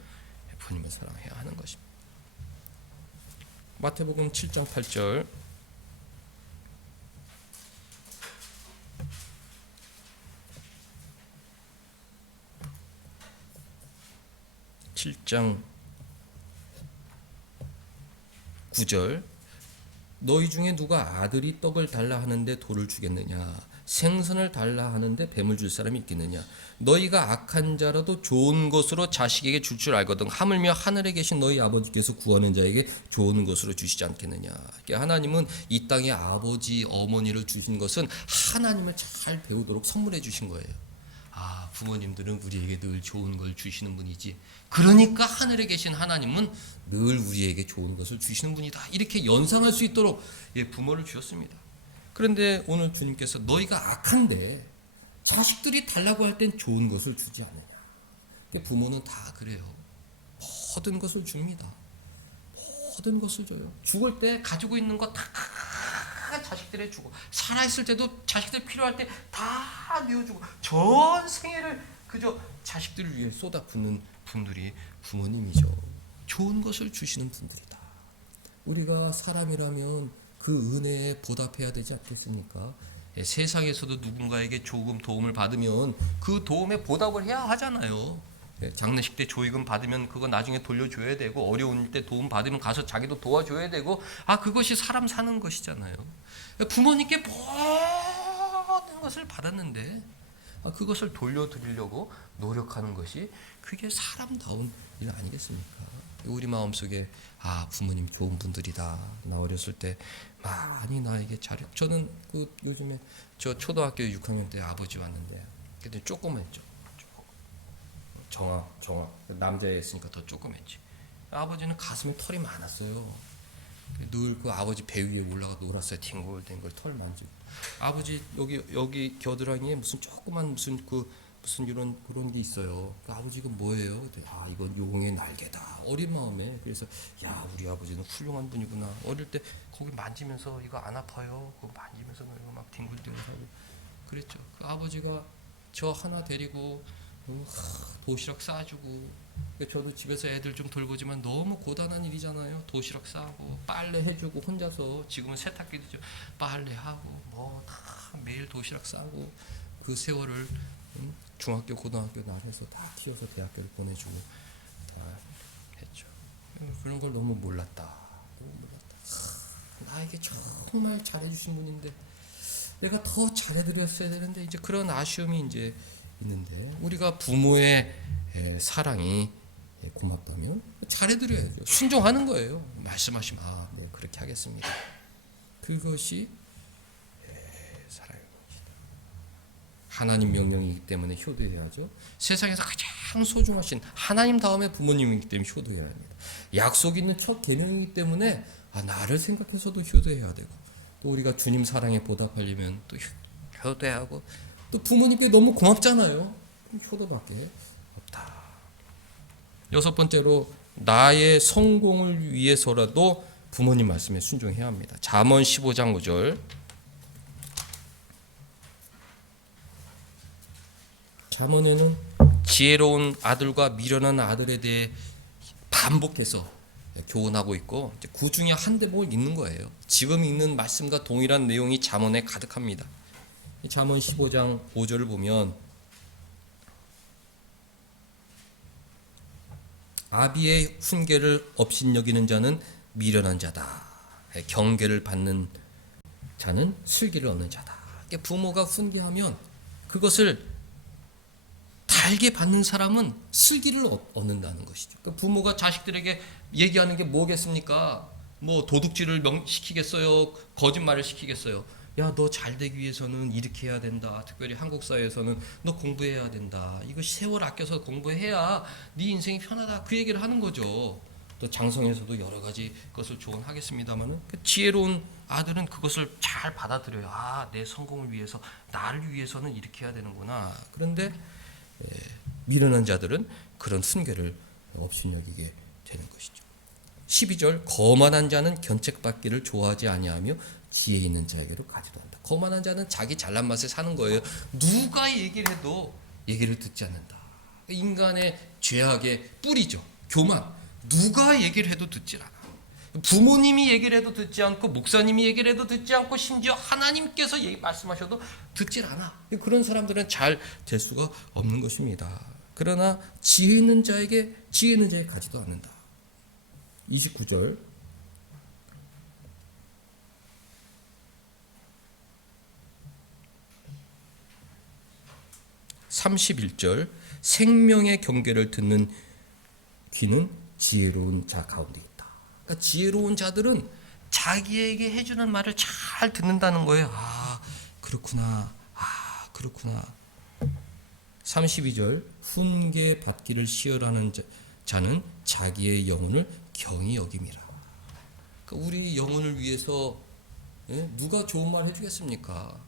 부모님을 사랑해야 하는 것입니다. 마태복음 7장 8절. (7장 9절) 너희 중에 누가 아들이 떡을 달라 하는데 돌을 주겠느냐? 생선을 달라 하는데 뱀을 줄 사람이 있겠느냐? 너희가 악한 자라도 좋은 것으로 자식에게 줄 줄 알거든 하물며 하늘에 계신 너희 아버지께서 구하는 자에게 좋은 것으로 주시지 않겠느냐? 하나님은 이 땅에 아버지 어머니를 주신 것은 하나님을 잘 배우도록 선물해 주신 거예요. 부모님들은 우리에게 늘 좋은 걸 주시는 분이지, 그러니까 하늘에 계신 하나님은 늘 우리에게 좋은 것을 주시는 분이다. 이렇게 연상할 수 있도록 부모를 주셨습니다. 그런데 오늘 주님께서 너희가 악한데 자식들이 달라고 할 땐 좋은 것을 주지 않느냐. 근데 부모는 다 그래요. 모든 것을 줍니다. 모든 것을 줘요. 죽을 때 가지고 있는 거 다 자식들에 주고, 살아있을 때도 자식들 필요할 때 다 내어주고, 전 생애를 그저 자식들을 위해 쏟아붓는 분들이 부모님이죠. 좋은 것을 주시는 분들이다. 우리가 사람이라면 그 은혜에 보답해야 되지 않겠습니까? 세상에서도 누군가에게 조금 도움을 받으면 그 도움에 보답을 해야 하잖아요. 장례식 때 조의금 받으면 그거 나중에 돌려줘야 되고, 어려운 때 도움 받으면 가서 자기도 도와줘야 되고, 그것이 사람 사는 것이잖아요. 부모님께 모든 것을 받았는데 그것을 돌려드리려고 노력하는 것이 그게 사람다운 일 아니겠습니까? 우리 마음속에 부모님 좋은 분들이다. 나 어렸을 때 많이 나에게 잘해. 저는 요즘에 저 초등학교 6학년 때 아버지 왔는데 그때 조그맣죠. 정아 남자였으니까 더 조그맣지. 아버지는 가슴에 털이 많았어요. 늘 그 아버지 배 위에 올라가 놀았어요. 뒹굴뒹굴 털 만지고. 아버지 여기 겨드랑이에 무슨 조그만 무슨 이런 그런 게 있어요. 그 아버지 이거 뭐예요? 이건 용의 날개다. 어린 마음에. 그래서 우리 아버지는 훌륭한 분이구나. 어릴 때 거기 만지면서 이거 안 아파요? 그거 만지면서 이거 막 뒹굴뒹굴하고 그랬죠. 그 아버지가 저 하나 데리고 도시락 싸주고, 저도 집에서 애들 좀 돌보지만 너무 고단한 일이잖아요. 도시락 싸고 빨래 해주고, 혼자서 지금은 세탁기도 좀 빨래하고 다 매일 도시락 싸고, 그 세월을 중학교 고등학교 나해서 다 키워서 대학교를 보내주고 했죠. 그런 걸 너무 몰랐다. 나에게 정말 잘해주신 분인데 내가 더 잘해드렸어야 되는데, 이제 그런 아쉬움이 이제 있는데, 우리가 부모의 사랑이 고맙다면 잘해드려야죠. 순종하는 거예요. 말씀하시면 네, 그렇게 하겠습니다. 그것이 살아가는 것이다. 하나님 명령이기 때문에 효도해야죠. 세상에서 가장 소중하신 하나님 다음에 부모님이기 때문에 효도해야 합니다. 약속 있는 첫 계명이기 때문에 나를 생각해서도 효도해야 되고, 또 우리가 주님 사랑에 보답하려면 또 효도해야 하고, 또 부모님께 너무 고맙잖아요. 효도밖에 없다. 여섯 번째로 나의 성공을 위해서라도 부모님 말씀에 순종해야 합니다. 잠언 15장 5절. 잠언에는 지혜로운 아들과 미련한 아들에 대해 반복해서 교훈하고 있고, 그 중에 한 대목을 읽는 거예요. 지금 읽는 말씀과 동일한 내용이 잠언에 가득합니다. 잠언 15장 5절을 보면 아비의 훈계를 업신여기는 자는 미련한 자다. 경계를 받는 자는 슬기를 얻는 자다. 부모가 훈계하면 그것을 달게 받는 사람은 슬기를 얻는다는 것이죠. 그러니까 부모가 자식들에게 얘기하는 게 뭐겠습니까? 뭐 도둑질을 시키겠어요? 거짓말을 시키겠어요? 야, 너 잘 되기 위해서는 이렇게 해야 된다. 특별히 한국 사회에서는 너 공부해야 된다. 이거 세월 아껴서 공부해야 네 인생이 편하다. 그 얘기를 하는 거죠. 또 장성에서도 여러 가지 것을 조언하겠습니다만은, 지혜로운 아들은 그것을 잘 받아들여요. 내 성공을 위해서, 나를 위해서는 이렇게 해야 되는구나. 그런데 미련한 자들은 그런 훈계를 업신여기게 되는 것이죠. 12절, 거만한 자는 견책받기를 좋아하지 아니하며 지혜 있는 자에게로 가지도 않는다. 거만한 자는 자기 잘난 맛에 사는 거예요. 누가 얘기를 해도 얘기를 듣지 않는다. 인간의 죄악의 뿌리죠. 교만. 누가 얘기를 해도 듣지 않아. 부모님이 얘기를 해도 듣지 않고, 목사님이 얘기를 해도 듣지 않고, 심지어 하나님께서 말씀하셔도 듣질 않아. 그런 사람들은 잘 될 수가 없는 것입니다. 그러나 지혜 있는 자에게 가지도 않는다. 29절, (31절) 생명의 경계를 듣는 귀는 지혜로운 자 가운데 있다. 그러니까 지혜로운 자들은 자기에게 해주는 말을 잘 듣는다는 거예요. 그렇구나. 그렇구나. 32절, 훈계 받기를 시열하는 자는 자기의 영혼을 경히 여김이라. 그러니까 우리 영혼을 위해서 누가 좋은 말 해주겠습니까?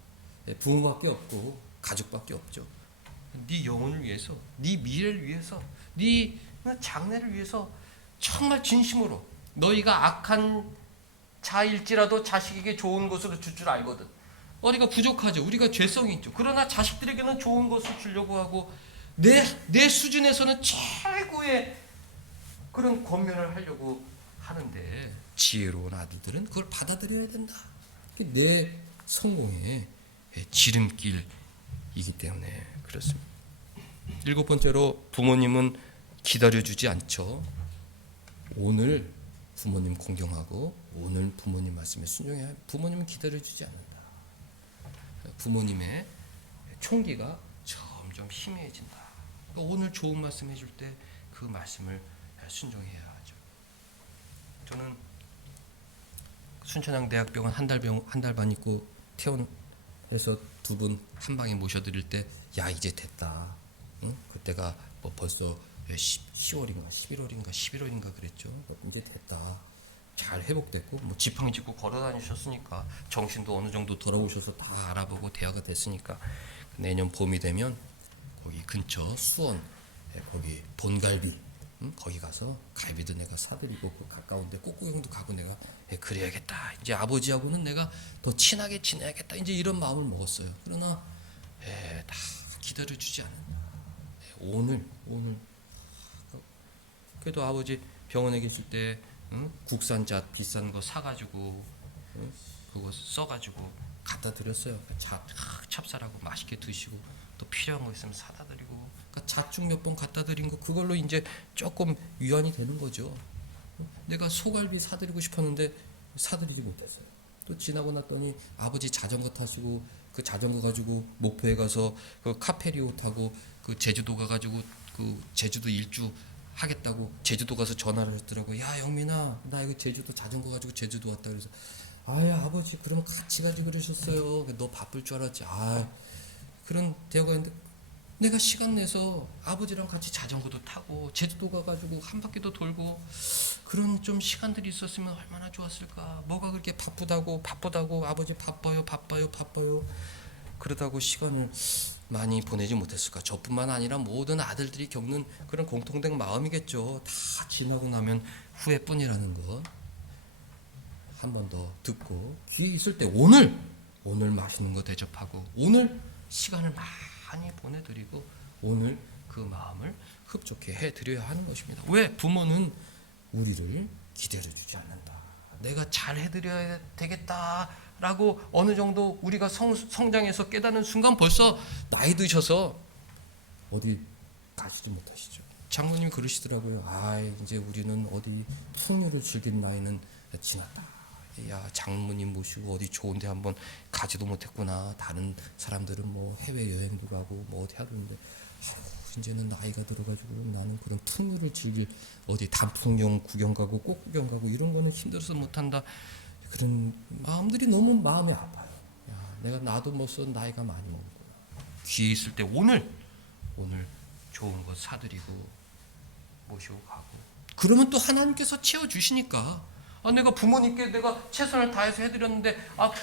부모밖에 없고 가족밖에 없죠. 네 영혼을 위해서, 네 미래를 위해서, 네 장래를 위해서 정말 진심으로, 너희가 악한 자일지라도 자식에게 좋은 것으로 줄 줄 알거든. 우리가 부족하죠. 우리가 죄성이 있죠. 그러나 자식들에게는 좋은 것을 주려고 하고, 내 수준에서는 최고의 그런 권면을 하려고 하는데, 지혜로운 아들들은 그걸 받아들여야 된다. 내 성공의 지름길이기 때문에 그렇습니다. 일곱 번째로, 부모님은 기다려주지 않죠. 오늘 부모님 공경하고 오늘 부모님 말씀에 순종해야 해요. 부모님은 기다려주지 않는다. 부모님의 총기가 점점 희미해진다. 그러니까 오늘 좋은 말씀 해줄 때 그 말씀을 순종해야 하죠. 저는 순천향 대학병원 한 달 반 있고 퇴원해서 두 분 한 방에 모셔드릴 때, 야, 이제 됐다. 응? 그때가 뭐 벌써 10월인가 11월인가 11월인가 그랬죠. 이제 됐다. 잘 회복됐고, 뭐 지팡이 짚고 걸어 다니셨으니까 정신도 어느 정도 돌아오셔서 다 알아보고 대화가 됐으니까, 내년 봄이 되면 거기 근처 수원 거기 본갈비, 거기 가서 갈비도 내가 사드리고, 그 가까운데 꽃구경도 가고, 내가 그래야겠다. 이제 아버지하고는 내가 더 친하게 지내야겠다. 이제 이런 마음을 먹었어요. 그러나 다 기다려주지 않는다. 오늘 그래도 아버지 병원에 계실 때 국산잣 비싼 거 사가지고 그거 써가지고 갖다 드렸어요. 찹쌀하고 맛있게 드시고, 또 필요한 거 있으면 사다 드리고, 그러니까 잣죽 몇 번 갖다 드린 거, 그걸로 이제 조금 위안이 되는 거죠. 내가 소갈비 사드리고 싶었는데 사드리지 못했어요. 또 지나고 났더니 아버지 자전거 타시고, 그 자전거 가지고 목포에 가서 그 카페리오 타고 그 제주도 가가지고 그 제주도 일주 하겠다고 제주도 가서 전화를 했더라고. 야 영민아, 나 이거 제주도 자전거 가지고 제주도 왔다. 그래서 아야 아버지 그럼 같이 가지 그러셨어요. 너 바쁠 줄 알았지. 아 그런 대화가 있는데 내가 시간 내서 아버지랑 같이 자전거도 타고 제주도 가가지고 한 바퀴도 돌고 그런 좀 시간들이 있었으면 얼마나 좋았을까. 뭐가 그렇게 바쁘다고 아버지 바빠요 그러다고 시간을 많이 보내지 못했을까. 저뿐만 아니라 모든 아들들이 겪는 그런 공통된 마음이겠죠. 다 지나고 나면 후회뿐이라는 것 한 번 더 듣고 귀에 있을 때 오늘 맛있는 거 대접하고 오늘 시간을 많이 보내드리고 오늘 그 마음을 흡족해 해드려야 하는 것입니다. 왜? 부모는 우리를 기대를 주지 않는다. 내가 잘 해드려야 되겠다라고 어느 정도 우리가 성장해서 깨닫는 순간 벌써 나이 드셔서 어디 가시지 못하시죠. 장로님이 그러시더라고요. 아 이제 우리는 어디 풍요를 즐긴 나이는 지났다. 야 장모님 모시고 어디 좋은데 한번 가지도 못했구나. 다른 사람들은 뭐 해외 여행도 가고 뭐 어디 하던데 이제는 나이가 들어가지고 나는 그런 풍류를 즐길 어디 단풍경 구경 가고 꽃 구경 가고 이런 거는 힘들어서 못한다. 그런 마음들이 너무 마음이 아파요. 야, 내가 나도 벌써 나이가 많이 먹었구나. 귀에 있을 때 오늘 좋은 것 사드리고 모시고 가고 그러면 또 하나님께서 채워주시니까 내가 부모님께 내가 최선을 다해서 해드렸는데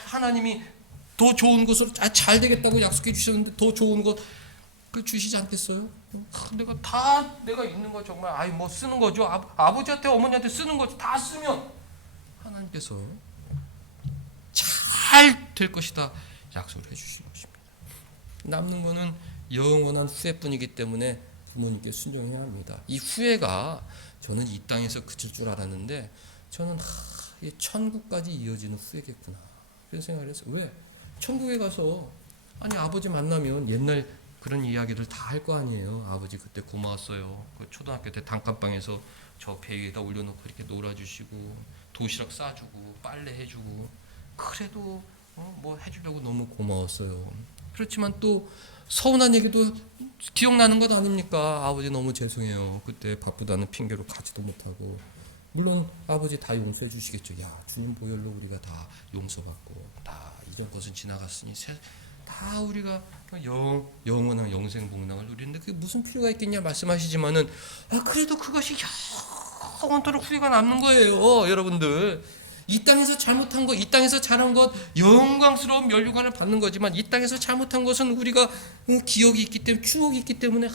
하나님이 더 좋은 것으로 잘 되겠다고 약속해 주셨는데 더 좋은 것 그 주시지 않겠어요? 내가 있는 거 정말 뭐 쓰는 거죠. 아버지한테 어머니한테 쓰는 거 다 쓰면 하나님께서 잘 될 것이다 약속을 해주시는 것입니다. 남는 거는 영원한 후회뿐이기 때문에 부모님께 순종해야 합니다. 이 후회가 저는 이 땅에서 그칠 줄 알았는데 저는 이 천국까지 이어지는 후회겠구나 그런 생각을 했어요. 왜? 천국에 가서 아버지 만나면 옛날 그런 이야기를 다 할 거 아니에요. 아버지 그때 고마웠어요. 그 초등학교 때 단칸방에서 저 배 위에다 올려놓고 이렇게 놀아주시고 도시락 싸주고 빨래 해주고 그래도 뭐 해주려고 너무 고마웠어요. 그렇지만 또 서운한 얘기도 기억나는 것 아닙니까? 아버지 너무 죄송해요. 그때 바쁘다는 핑계로 가지도 못하고 물론 아버지 다 용서해 주시겠죠. 야 주님 보혈로 우리가 다 용서받고 다 이전 것은 지나갔으니 다 우리가 영원한 영생복락을 누리는데 그게 무슨 필요가 있겠냐 말씀하시지만은 그래도 그것이 영원토록 후회가 남는 거예요. 여러분들 이 땅에서 잘못한 것, 이 땅에서 잘한 것 영광스러운 면류관을 받는 거지만 이 땅에서 잘못한 것은 우리가 기억이 있기 때문에 추억이 있기 때문에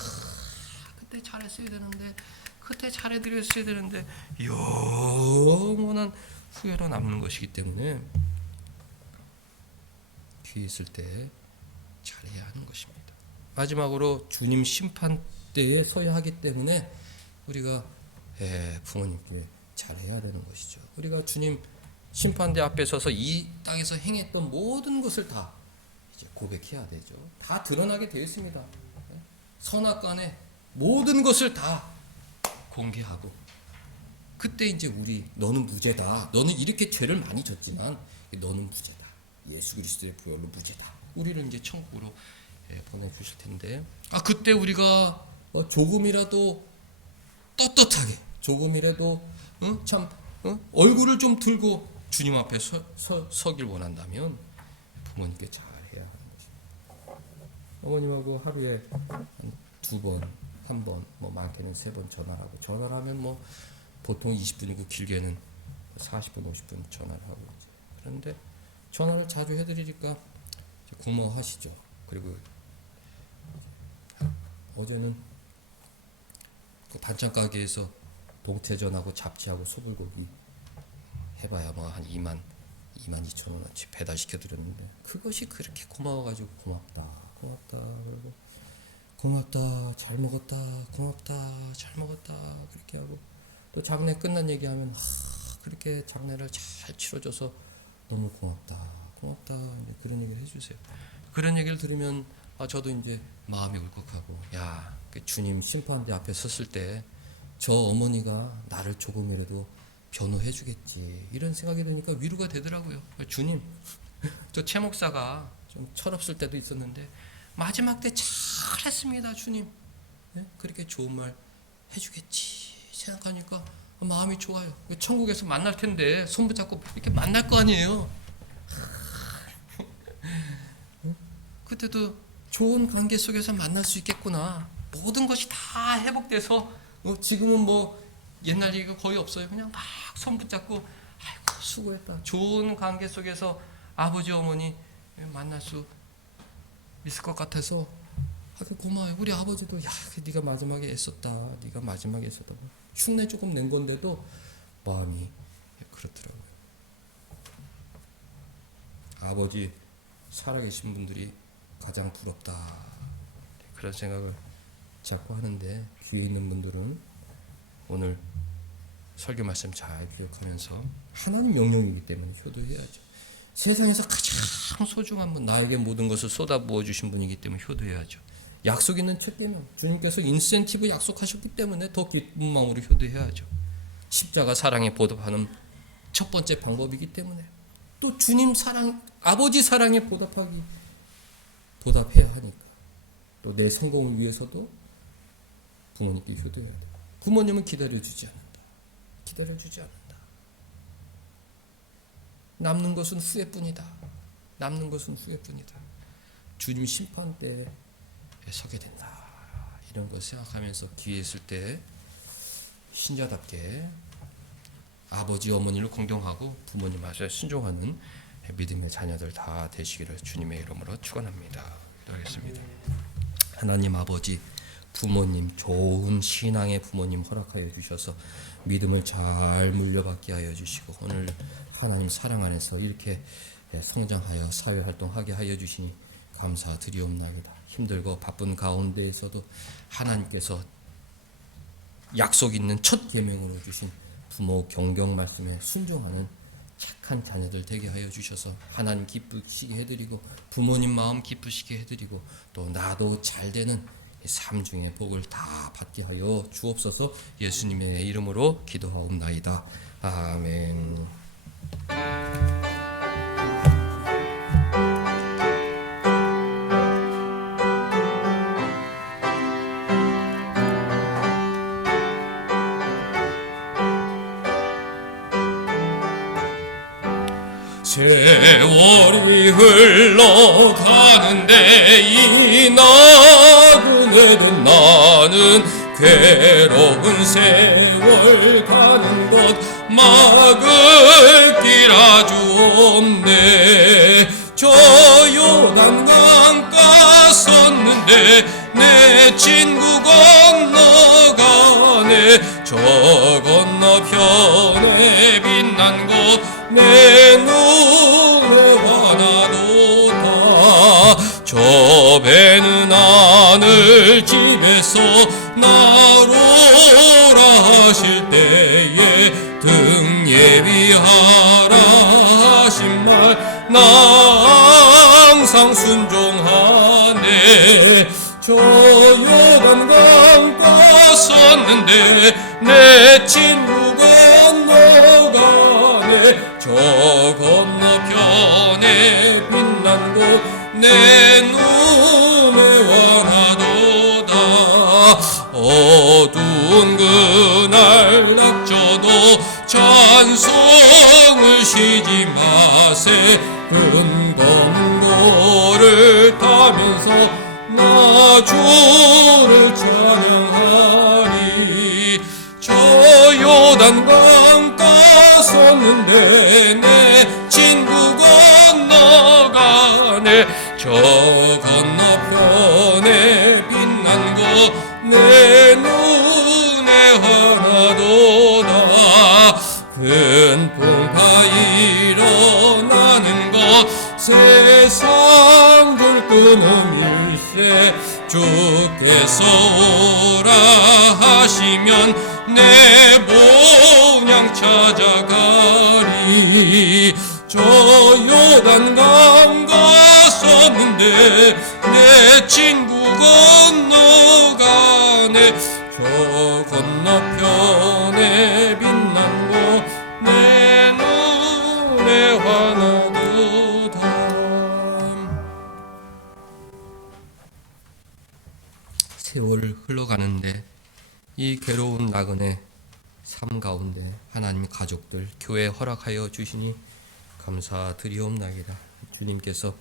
그때 잘했어야 되는데 그때 잘해드렸어야 되는데 영원한 후회로 남는 것이기 때문에 귀에 있을 때 잘해야 하는 것입니다. 마지막으로 주님 심판대에 서야 하기 때문에 우리가 부모님께 잘해야 되는 것이죠. 우리가 주님 심판대 앞에 서서 이 땅에서 행했던 모든 것을 다 이제 고백해야 되죠. 다 드러나게 되어 있습니다. 선악간에 모든 것을 다 공개하고 그때 이제 너는 무죄다. 너는 이렇게 죄를 많이 졌지만 너는 무죄다. 예수 그리스도의 보혈로 무죄다. 우리를 이제 천국으로 보내주실 텐데 그때 우리가 조금이라도 떳떳하게 조금이라도 얼굴을 좀 들고 주님 앞에 서길 원한다면 부모님께 잘해야 하는 것입니다. 어머님하고 하루에 2번, 3번, 뭐 많게는 3번 전화하고 전화를 하면 뭐 보통 20분이고 길게는 40분, 50분 전화를 하고 이제 그런데 전화를 자주 해드리니까 고마워하시죠. 그리고 어제는 그 반찬 가게에서 동태전하고 잡채하고 소불고기 해봐야 뭐 한 2만 2천 원어치 배달시켜드렸는데 그것이 그렇게 고마워가지고 고맙다 그리고 고맙다 잘 먹었다 고맙다 잘 먹었다 그렇게 하고 또 장례 끝난 얘기하면 그렇게 장례를 잘 치러줘서 너무 고맙다 이제 그런 얘기를 해주세요. 그런 얘기를 들으면 저도 이제 마음이 울컥하고 그 주님 심판대 앞에 섰을 때 저 어머니가 나를 조금이라도 변호해 주겠지 이런 생각이 드니까 위로가 되더라고요. 주님 저 최 목사가 좀 철없을 때도 있었는데 마지막 때 잘했습니다 주님. 그렇게 좋은 말 해주겠지 생각하니까 마음이 좋아요. 천국에서 만날 텐데 손 붙잡고 이렇게 만날 거 아니에요. 그때도 좋은 관계 속에서 만날 수 있겠구나. 모든 것이 다 회복돼서 지금은 뭐 옛날 얘기가 거의 없어요. 그냥 막 손 붙잡고 아이고 수고했다. 좋은 관계 속에서 아버지 어머니 만날 수 있을 것 같아서 아주 고마워요. 우리 아버지도 야 네가 마지막에 애썼다. 네가 마지막에 애썼다. 흉내 조금 낸 건데도 마음이 그렇더라고요. 아버지 살아계신 분들이 가장 부럽다. 그런 생각을 자꾸 하는데 뒤에 있는 분들은 오늘 설교 말씀 잘 기억하면서 하나님 명령이기 때문에 효도해야죠. 세상에서 가장 소중한 분, 나에게 모든 것을 쏟아부어 주신 분이기 때문에 효도해야죠. 약속 있는 첫 계명, 주님께서 인센티브 약속하셨기 때문에 더 기쁜 마음으로 효도해야죠. 십자가 사랑에 보답하는 첫 번째 방법이기 때문에 또 주님 사랑, 아버지 사랑에 보답해야 하니까 또 내 성공을 위해서도 부모님께 효도해야 돼. 부모님은 기다려주지 않는다. 기다려주지 않는다. 남는 것은 후회뿐이다. 남는 것은 후회뿐이다. 주님 심판대에 서게 된다. 이런 걸 생각하면서 기회 있을 때 신자답게 아버지 어머니를 공경하고 부모님 앞에 순종하는 믿음의 자녀들 다 되시기를 주님의 이름으로 축원합니다. 기도하겠습니다. 하나님 아버지, 부모님, 좋은 신앙의 부모님 허락하여 주셔서 믿음을 잘 물려받게 하여 주시고 오늘 하나님 사랑 안에서 이렇게 성장하여 사회활동하게 하여 주시니 감사드리옵나이다. 힘들고 바쁜 가운데에서도 하나님께서 약속 있는 첫 계명으로 주신 부모 경경 말씀에 순종하는 착한 자녀들 되게 하여 주셔서 하나님 기쁘시게 해드리고 부모님 마음 기쁘시게 해드리고 또 나도 잘 되는 삶 중의 복을 다 받게 하여 주옵소서. 예수님의 이름으로 기도하옵나이다. 아멘. 세월이 흘러가는데 이 나그네도 나는 괴로운 세월 가는 것 막을 길 아주 없네. 저 요단강가 섰는데 내 친구 건너가네. 저 건너편에 빛난 곳 내 눈에 환하도다. 저 배는 하늘 집에서 나로라 하실 때에 등 예비하라 하신 말 나 항상 순종하네. 저 요단강가 섰는데 내 친구 건너가네. 저 건너편에 빛난 곳 내 눈에 환하도다. 어두운 그날 낙저도 찬송을 쉬지 마세. 큰 검도를 타면서 나 주를 찬양하리. 저 요단강가 섰는데 내 친구 건너가네. 저 건너편에 빛난 곳 내 눈에 환하도다. 큰 풍파 일어나는 것 세상 들끄는 일세. 주께서 오라 하시면 내 본향 찾아가리. 저 요단강가 섰는데 내 친구 건너가네. 저 건너편에 빛난 곳 내 눈에 환하도다. 세월 흘러가는데 이 괴로운 나그네 삶 가운데 하나님 가족들 교회 허락하여 주시니 감사드리옵나이다. 주님께서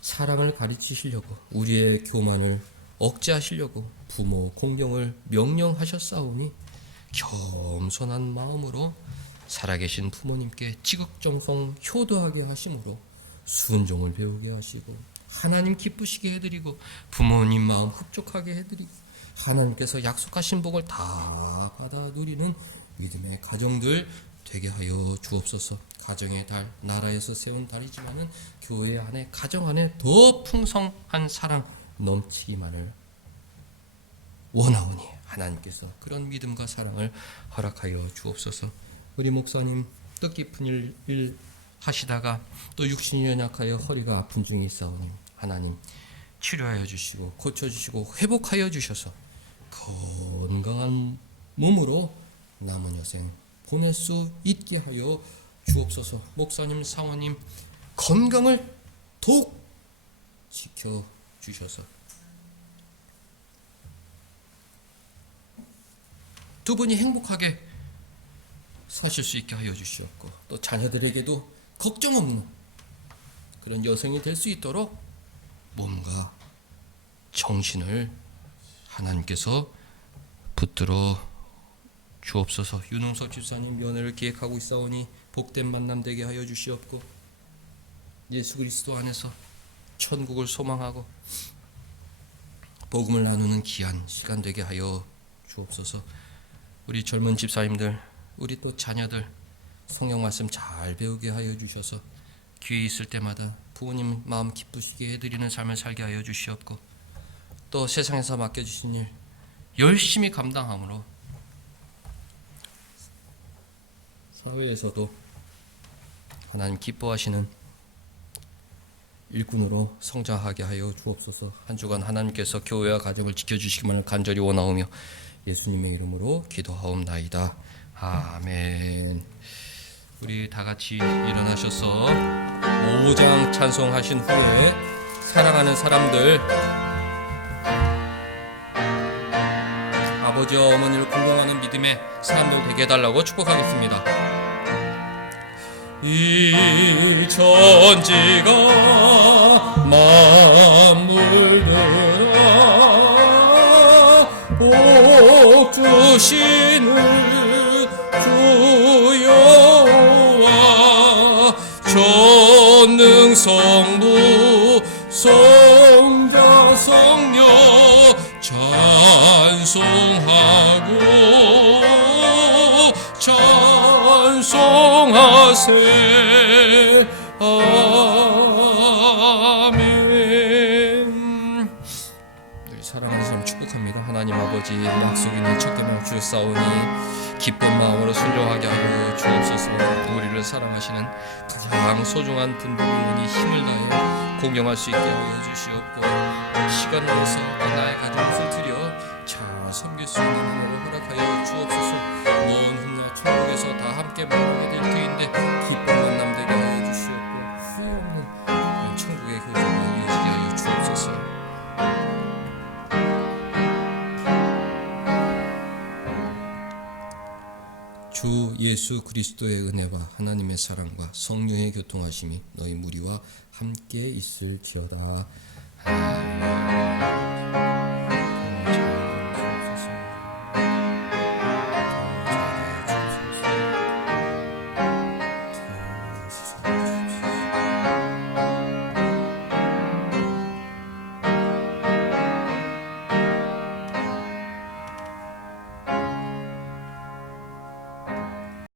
사랑을 가르치시려고 우리의 교만을 억제하시려고 부모 공경을 명령하셨사오니 겸손한 마음으로 살아계신 부모님께 지극정성 효도하게 하심으로 순종을 배우게 하시고 하나님 기쁘시게 해드리고 부모님 마음 흡족하게 해드리고 하나님께서 약속하신 복을 다 받아 누리는 믿음의 가정들 되게 하여 주옵소서. 가정의 달, 나라에서 세운 달이지만은 교회 안에 가정 안에 더 풍성한 사랑 넘치기만을 원하오니 하나님께서 그런 믿음과 사랑을 허락하여 주옵소서. 우리 목사님 뜻깊은 일 하시다가 또 육신이 연약하여 허리가 아픈 중이 있사오니 하나님 치료하여 주시고 고쳐주시고 회복하여 주셔서 건강한 몸으로 남은 여생 보낼 수 있게 하여 주옵소서. 목사님 사모님 건강을 더욱 지켜주셔서 두 분이 행복하게 사실 수 있게 하여 주시옵고 또 자녀들에게도 걱정 없는 그런 여성이 될 수 있도록 몸과 정신을 하나님께서 붙들어 주옵소서. 윤홍석 집사님 연애를 기획하고 있사오니 복된 만남 되게 하여 주시옵고 예수 그리스도 안에서 천국을 소망하고 복음을 나누는 귀한 시간 되게 하여 주옵소서. 우리 젊은 집사님들 우리 또 자녀들 성경 말씀 잘 배우게 하여 주셔서 기회 있을 때마다 부모님 마음 기쁘시게 해드리는 삶을 살게 하여 주시옵고 또 세상에서 맡겨주신 일 열심히 감당함으로 사회에서도 하나님 기뻐하시는 일꾼으로 성장하게 하여 주옵소서. 한 주간 하나님께서 교회와 가정을 지켜주시기만을 간절히 원하오며 예수님의 이름으로 기도하옵나이다. 아멘. 우리 다 같이 일어나셔서 5장 찬송하신 후에 사랑하는 사람들 아버지와 어머니를 공경하는 믿음의 사람들 되게 해달라고 축복하겠습니다. 이 천지가 만물들아 복 주시는 주 여호와 전능성부 성자 성녀 찬송하세. 아멘. 늘 사랑하는 사람 축복합니다. 하나님 아버지 약속 있는 첫 계명 주사오니 기쁜 마음으로 순종하게 하고 주옵소서. 우리를 사랑하시는 가장 소중한 든든히 힘을 다해 공경할 수 있게 하여 주시옵고 시간을 내서 나의 가정을 드려 잘 섬길 수 있는 은혜를 허락하여 주옵소서. 먼 훗날 천국에서 다 함께 만나게 될 터인데 기쁜 만남 되게 하여 주시옵고 후회 없는 천국의 교제가 이어지게 하여 주옵소서. 주 예수 그리스도의 은혜와 하나님의 사랑과 성령의 교통하심이 너희 무리와 함께 있을지어다. 아멘.